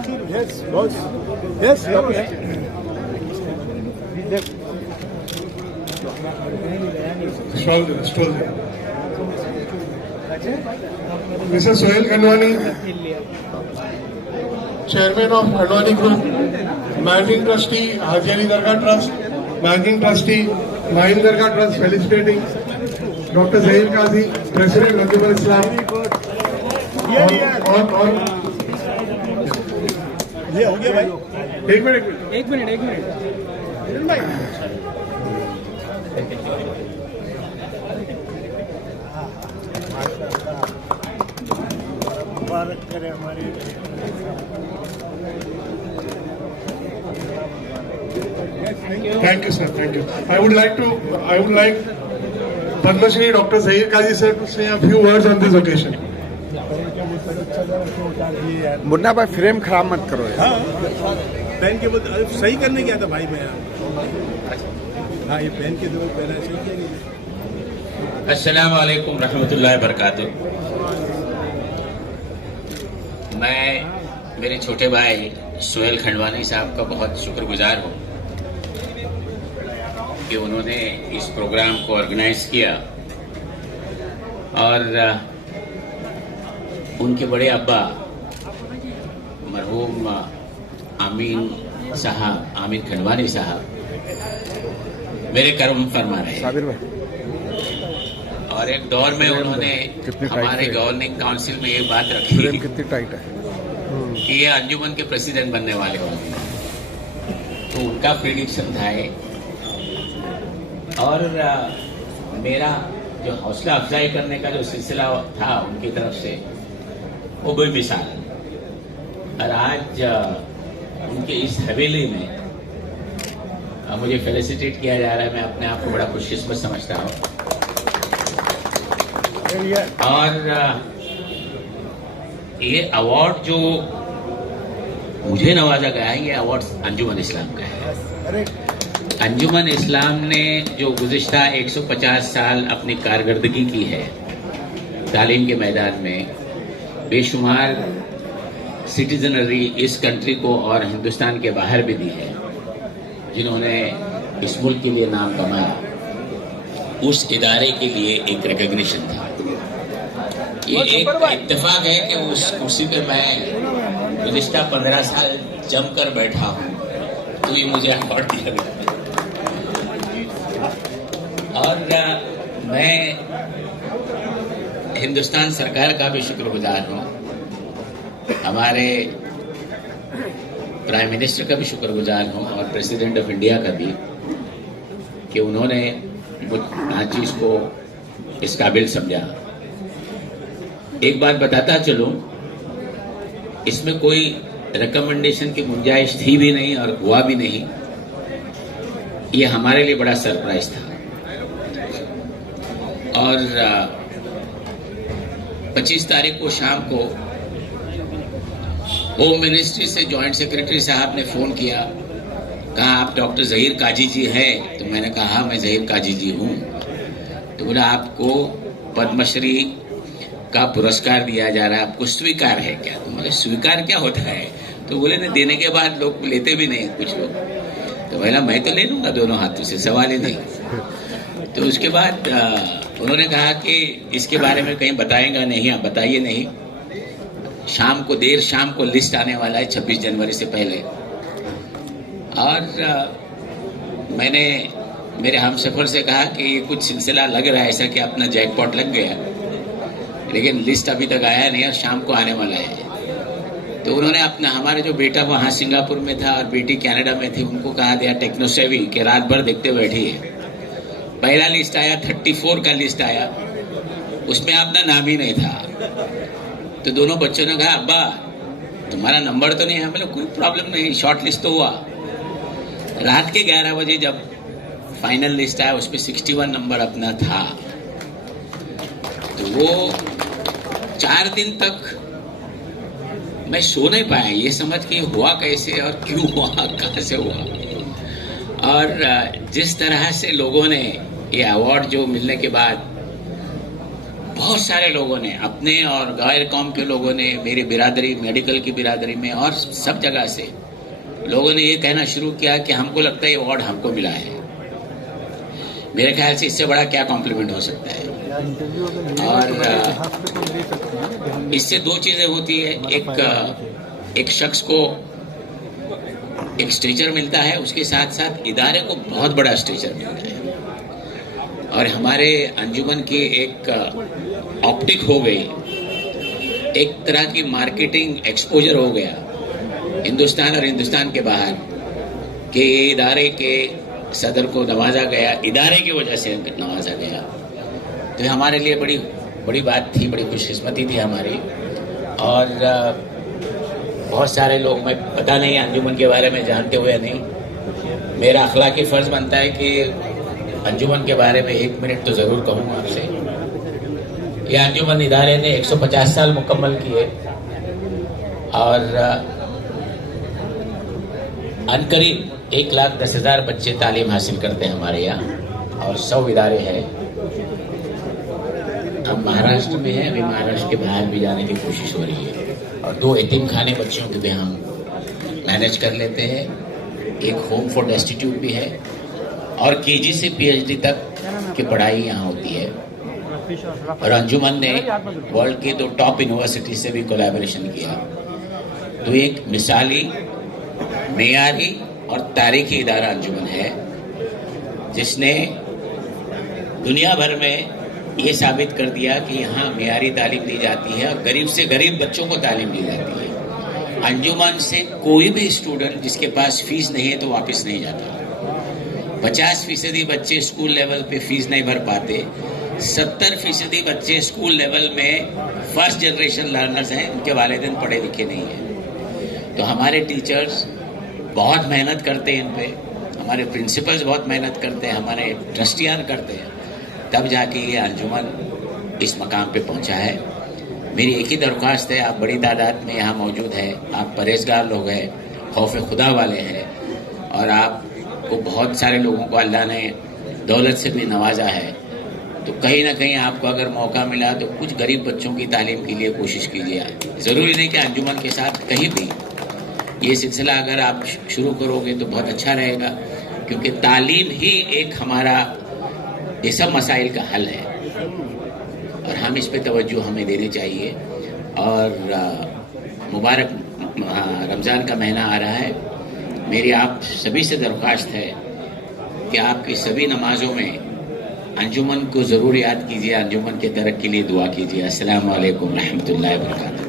Yes, boss. Yes, okay. Stroll there. Mr. Sohail Khandwani, Chairman of Khandwani Group, Managing Trustee, Haji Ali Dargah Trust, Managing Trustee, Mahil Dargah Trust, felicitating Dr. Zahir Qazi, President Anjuman Islam. और ये हो गया भाई। एक minute मुबारक करे हमारे। Thank you, sir. Thank you. I would like Padma Shri Dr. Zahir Qazi sir to say a few words on this occasion. Munna भाई frame खराब मत करो यार। हाँ, पेन के बाद सही करने गया था भाई मैं यहाँ। हाँ, ये पेन के दो पहले सही किया नहीं। अस्सलाम वालेकुम रहमतुल्लाहि बरकातुह। मैं मेरे छोटे भाई सोहेल खंडवानी साहब का बहुत शुक्रगुजार हूँ कि उन्होंने इस प्रोग्राम को ऑर्गेनाइज किया और उनके बड़े अब्बा मरहूम आमीन खंडवानी साहब मेरे कर्म फरमा रहे हैं। और एक दौर में उन्होंने हमारे गवर्निंग काउंसिल में ये बात रखी कितनी टाइट है कि ये अंजुमन के प्रेसिडेंट बनने वाले होंगे, तो उनका प्रिडिक्शन था ये। और मेरा जो हौसला अफजाई करने का जो सिलसिला था उनकी तरफ से, वो कोई मिसाल। और आज उनके इस हवेली में मुझे फेलिसिटेट किया जा रहा है। मैं अपने आप को बड़ा खुशकिस्मत समझता हूँ। और ये अवार्ड जो मुझे नवाजा गया है, ये अवार्ड अंजुमन इस्लाम का है। अंजुमन इस्लाम ने जो गुज़िश्ता 150 साल अपनी कारकर्दगी की है तालीम के मैदान में, बेशुमार सिटीजनरी इस कंट्री को और हिंदुस्तान के बाहर भी दी है, जिन्होंने इस मुल्क के लिए नाम कमाया, उस इदारे के लिए एक रिकॉग्निशन था। ये एक इत्तेफाक है कि उस कुर्सी पे मैं गुज़िश्ता 15 साल जमकर बैठा हूँ, तो ये मुझे अवार्ड दिया गया। और मैं हिंदुस्तान सरकार का भी शुक्रगुजार हूँ, हमारे प्राइम मिनिस्टर का भी शुक्रगुजार हूँ और प्रेसिडेंट ऑफ इंडिया का भी, कि उन्होंने हर चीज़ को इस काबिल समझा। एक बात बताता चलूँ, इसमें कोई रिकमेंडेशन की गुंजाइश थी भी नहीं और हुआ भी नहीं। ये हमारे लिए बड़ा सरप्राइज था। और 25 तारीख को शाम को होम मिनिस्ट्री से जॉइंट सेक्रेटरी साहब ने फोन किया, कहा आप डॉक्टर ज़हीर काजी जी हैं? तो मैंने कहा मैं ज़हीर काजी जी हूँ। तो बोला आपको पद्मश्री का पुरस्कार दिया जा रहा है, आपको स्वीकार है क्या? तो मुझे स्वीकार क्या होता है? तो बोले नहीं, देने के बाद लोग लेते भी नहीं कुछ लोग। तो बोला मैं तो ले लूंगा दोनों हाथों से, सवाल ही नहीं। तो उसके बाद उन्होंने कहा कि इसके बारे में कहीं बताएगा नहीं, आप बताइए नहीं। देर शाम को लिस्ट आने वाला है 26 जनवरी से पहले। और मैंने मेरे हमसफर से कहा कि ये कुछ सिलसिला लग रहा है ऐसा कि अपना जैकपॉट लग गया, लेकिन लिस्ट अभी तक आया नहीं और शाम को आने वाला है। तो उन्होंने हमारे जो बेटा वहाँ सिंगापुर में था और बेटी कनाडा में थी, उनको कहा दिया टेक्नोसेवी के रात भर देखते बैठी है। पहला लिस्ट आया, 34 का लिस्ट आया, उसमें अपना नाम ही नहीं था। तो दोनों बच्चों ने कहा अब्बा तुम्हारा नंबर तो नहीं है। मतलब कोई प्रॉब्लम नहीं, शॉर्ट लिस्ट तो हुआ। रात के 11 बजे जब फाइनल लिस्ट आया, उस पर 61 नंबर अपना था। तो वो 4 दिन तक मैं सो नहीं पाया, ये समझ के हुआ कैसे और क्यों हुआ, कहाँ से हुआ। और जिस तरह से लोगों ने ये अवार्ड जो मिलने के बाद बहुत सारे लोगों ने, अपने और गैर कौम के लोगों ने, मेरी बिरादरी, मेडिकल की बिरादरी में और सब जगह से लोगों ने ये कहना शुरू किया कि हमको लगता है ये अवार्ड हमको मिला है। मेरे ख्याल से इससे बड़ा क्या कॉम्प्लीमेंट हो सकता है। और इससे दो चीजें होती है, एक शख्स को एक स्टेचर मिलता है, उसके साथ साथ इदारे को बहुत बड़ा स्टेचर मिलता है। और हमारे अंजुमन की एक ऑप्टिक हो गई, एक तरह की मार्केटिंग एक्सपोजर हो गया हिंदुस्तान और हिंदुस्तान के बाहर कि इदारे के सदर को नवाजा गया, इदारे की वजह से नवाजा गया। तो हमारे लिए बड़ी बड़ी बात थी, बड़ी खुशकिस्मती थी हमारी। और बहुत सारे लोग, मैं पता नहीं अंजुमन के बारे में जानते हुए नहीं, मेरा अखलाकी फर्ज बनता है कि अंजुमन के बारे में 1 मिनट तो जरूर कहूँ आपसे। यह अंजुमन इदारे ने 150 साल मुकम्मल किए और अनकरीब 1,10,000 बच्चे तालीम हासिल करते हैं हमारे यहाँ और 100 इदारे हैं। हम महाराष्ट्र में हैं, अभी महाराष्ट्र के बाहर भी जाने की कोशिश हो रही है। और 2 यतीम खाने बच्चों के भी हम मैनेज कर लेते हैं। एक होम फॉर डेस्टिट्यूट भी है और केजी से पीएचडी तक की पढ़ाई यहाँ होती है। और अंजुमन ने वर्ल्ड के 2 टॉप यूनिवर्सिटी से भी कोलैबोरेशन किया। तो एक मिसाली, मेयारी और तारीखी इदारा अंजुमन है जिसने दुनिया भर में ये साबित कर दिया कि यहाँ मेयारी तालीम दी जाती है और गरीब से गरीब बच्चों को तालीम दी जाती है। अंजुमन से कोई भी स्टूडेंट जिसके पास फीस नहीं है तो वापस नहीं जाता। 50% बच्चे स्कूल लेवल पे फीस नहीं भर पाते, 70% बच्चे स्कूल लेवल में फर्स्ट जनरेशन लर्नर्स हैं, उनके वालिदैन पढ़े लिखे नहीं हैं। तो हमारे टीचर्स बहुत मेहनत करते हैं इन पे, हमारे प्रिंसिपल्स बहुत मेहनत करते हैं, हमारे ट्रस्टियान करते हैं, तब जाके ये अंजुमन इस मकाम पे पहुंचा है। मेरी एक ही दरख्वास्त है, आप बड़ी तादाद में यहाँ मौजूद हैं, आप परहेजगार लोग हैं, खौफ खुदा वाले हैं और आपको बहुत सारे लोगों को अल्लाह ने दौलत से भी नवाजा है। तो कहीं ना कहीं आपको अगर मौका मिला तो कुछ गरीब बच्चों की तालीम के लिए कोशिश कीजिए। ज़रूरी नहीं कि अंजुमन के साथ, कहीं भी ये सिलसिला अगर आप शुरू करोगे तो बहुत अच्छा रहेगा, क्योंकि तालीम ही एक हमारा ये सब मसाइल का हल है और हम इस पे तवज्जो हमें देनी चाहिए। और मुबारक रमज़ान का महीना आ रहा है, मेरी आप सभी से दरख्वास्त है कि आपकी सभी नमाजों में अंजुमन को ज़रूर याद कीजिए, अंजुमन के तरक्की के लिए दुआ कीजिए। अस्सलामु अलैकुम रहमतुल्लाहि व बरकातहू।